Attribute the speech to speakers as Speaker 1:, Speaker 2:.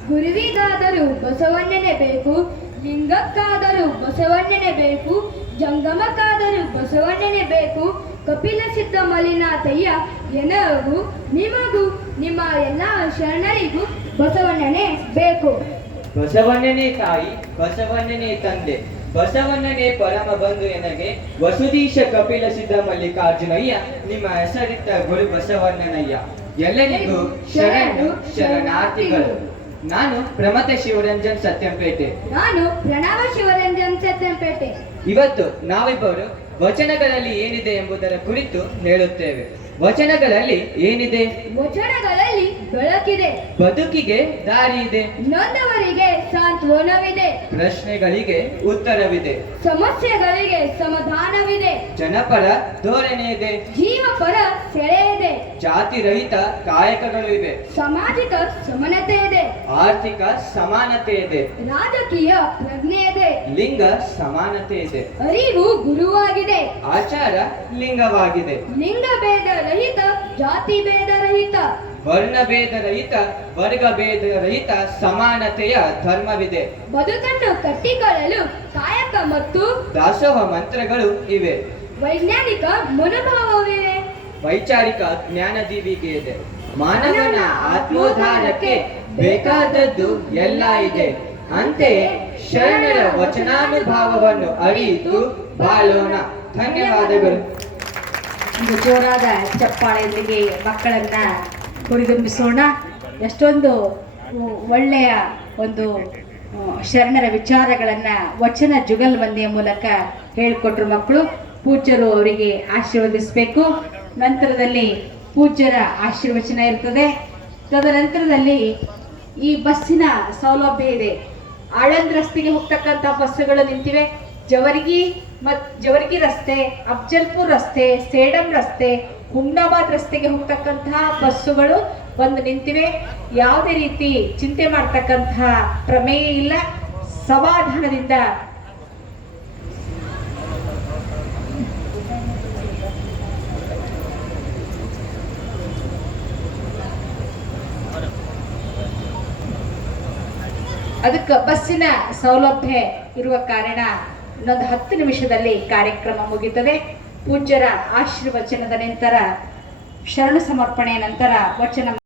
Speaker 1: ಗುರುವಿಗಾದರೂ ಬಸವಣ್ಣನೇ ಬೇಕು, ಲಿಂಗಕ್ಕಾದರೂ ಬಸವಣ್ಣನೇ ಬೇಕು, ಜಂಗಮಕ್ಕಾದರೂ ಬಸವಣ್ಣನೇ ಬೇಕು. ಕಪಿಲ ಸಿದ್ಧ ಮಲ್ಲಿನಾಥಯ್ಯ ಎನಗೂ ನಿಮಗೂ ನಿಮ್ಮ ಎಲ್ಲ ಶರಣರಿಗೂ ಬಸವಣ್ಣನೇ ಬೇಕು.
Speaker 2: ಬಸವಣ್ಣನೇ ತಾಯಿ, ಬಸವಣ್ಣನೇ ತಂದೆ, ಬಸವಣ್ಣನೇ ಪರಮ ಬಂಧು ಎನಗೆ ವಸುದೀಶ ಕಪಿಲ ಸಿದ್ಧ ಮಲ್ಲಿಕಾರ್ಜುನಯ್ಯ ನಿಮ್ಮ ಹೆಸರಿಟ್ಟ ಗುರು ಬಸವಣ್ಣನಯ್ಯ. ಎಲ್ಲರಿಗೂ ಶರಣು ಶರಣಾರ್ಥಿಗಳು. ನಾನು ಪ್ರಮಥ ಶಿವರಂಜನ್ ಸತ್ಯಂಪೇಟೆ.
Speaker 1: ನಾನು ಪ್ರಣವ ಶಿವರಂಜನ್ ಸತ್ಯಂಪೇಟೆ.
Speaker 2: ಇವತ್ತು ನಾವಿಬ್ಬರು ವಚನಗಳಲ್ಲಿ ಏನಿದೆ ಎಂಬುದರ ಕುರಿತು ಹೇಳುತ್ತೇವೆ. ವಚನಗಳಲ್ಲಿ ಏನಿದೆ?
Speaker 1: ವಚನಗಳಲ್ಲಿ ಬೆಳಕಿದೆ,
Speaker 2: ಬದುಕಿಗೆ ದಾರಿ ಇದೆ,
Speaker 1: ನೊಂದವರಿಗೆ ಸಾಂತ್ವನವಿದೆ,
Speaker 2: ಪ್ರಶ್ನೆಗಳಿಗೆ ಉತ್ತರವಿದೆ,
Speaker 1: ಸಮಸ್ಯೆಗಳಿಗೆ ಸಮಾಧಾನವಿದೆ,
Speaker 2: ಜನಪರ ಧೋರಣೆ ಇದೆ,
Speaker 1: ಜೀವಪರ ಸೆಳೆ ಇದೆ,
Speaker 2: ಜಾತಿ ರಹಿತ ಕಾಯಕಗಳು ಇವೆ,
Speaker 1: ಸಾಮಾಜಿಕ ಸಮಾನತೆ ಇದೆ,
Speaker 2: ಆರ್ಥಿಕ ಸಮಾನತೆ ಇದೆ,
Speaker 1: ರಾಜಕೀಯ ಪ್ರಜ್ಞೆ ಇದೆ,
Speaker 2: ಲಿಂಗ ಸಮಾನತೆ ಇದೆ,
Speaker 1: ಅರಿವು ಗುರುವಾಗಿದೆ,
Speaker 2: ಆಚಾರ ಲಿಂಗವಾಗಿದೆ,
Speaker 1: ಲಿಂಗ ಭೇದ ರಹಿತ, ಜಾತಿ ಭೇದ ರಹಿತ,
Speaker 2: ವರ್ಣ ಭೇದ ರಹಿತ, ವರ್ಗ ಭೇದ ರಹಿತ ಸಮಾನತೆಯ ಧರ್ಮವಿದೆ.
Speaker 1: ಬದುಕನ್ನು ಕಟ್ಟಿಕೊಳ್ಳಲು ಕಾಯಕ ಮತ್ತು
Speaker 2: ದಾಸೋಹ ಮಂತ್ರಗಳು ಇವೆ.
Speaker 1: ವೈಜ್ಞಾನಿಕ ಮನೋಭಾವವಿವೆ,
Speaker 2: ವೈಚಾರಿಕ ಜ್ಞಾನ ದೀವಿಗೆ ಇದೆ. ಮಾನವನ ಆತ್ಮೋದ್ಧಾರಕ್ಕೆ ಬೇಕಾದದ್ದು ಎಲ್ಲ ಇದೆ. ಅಂತೆಯೇ ಶರಣರ ವಚನಾನುಭಾವವನ್ನು ಅರಿತು ಬಾಳೋಣ. ಧನ್ಯವಾದಗಳು.
Speaker 3: ಒಂದು ಜೋರಾದ ಚಪ್ಪಾಳೆಯೊಂದಿಗೆ ಮಕ್ಕಳನ್ನ ಹುರಿದುಂಬಿಸೋಣ. ಎಷ್ಟೊಂದು ಒಳ್ಳೆಯ ಒಂದು ಶರಣರ ವಿಚಾರಗಳನ್ನ ವಚನ ಜುಗಲ್ಬಂದಿಯ ಮೂಲಕ ಹೇಳಿಕೊಟ್ರು ಮಕ್ಕಳು. ಪೂಜ್ಯರು ಅವರಿಗೆ ಆಶೀರ್ವದಿಸಬೇಕು. ನಂತರದಲ್ಲಿ ಪೂಜ್ಯರ ಆಶೀರ್ವಚನ ಇರ್ತದೆ. ತದನಂತರದಲ್ಲಿ ಈ ಬಸ್ಸಿನ ಸೌಲಭ್ಯ ಇದೆ. ಆಳಂದ್ ರಸ್ತೆಗೆ ಹೋಗ್ತಕ್ಕಂಥ ಬಸ್ಸುಗಳು ನಿಂತಿವೆ. ಜವರ್ಗಿ ರಸ್ತೆ, ಅಫ್ಜಲ್ಪುರ್ ರಸ್ತೆ, ಸೇಡಂ ರಸ್ತೆ, ಹುಮ್ನಾಬಾದ್ ರಸ್ತೆಗೆ ಹೋಗ್ತಕ್ಕಂತಹ ಬಸ್ಸುಗಳು ಬಂದು ನಿಂತಿವೆ. ಯಾವುದೇ ರೀತಿ ಚಿಂತೆ ಮಾಡ್ತಕ್ಕಂತಹ ಪ್ರಮೇಯ ಇಲ್ಲ. ಸಮಾಧಾನದಿಂದ ಅದಕ್ಕೆ ಬಸ್ಸಿನ ಸೌಲಭ್ಯ ಇರುವ ಕಾರಣ ಇನ್ನೊಂದು 10 ನಿಮಿಷದಲ್ಲಿ ಕಾರ್ಯಕ್ರಮ ಮುಗಿಯುತ್ತದೆ. ಪೂಜ್ಯರ ಆಶೀರ್ವಚನದ ನಂತರ ಶರಣ ಸಮರ್ಪಣೆಯ ನಂತರ ವಚನ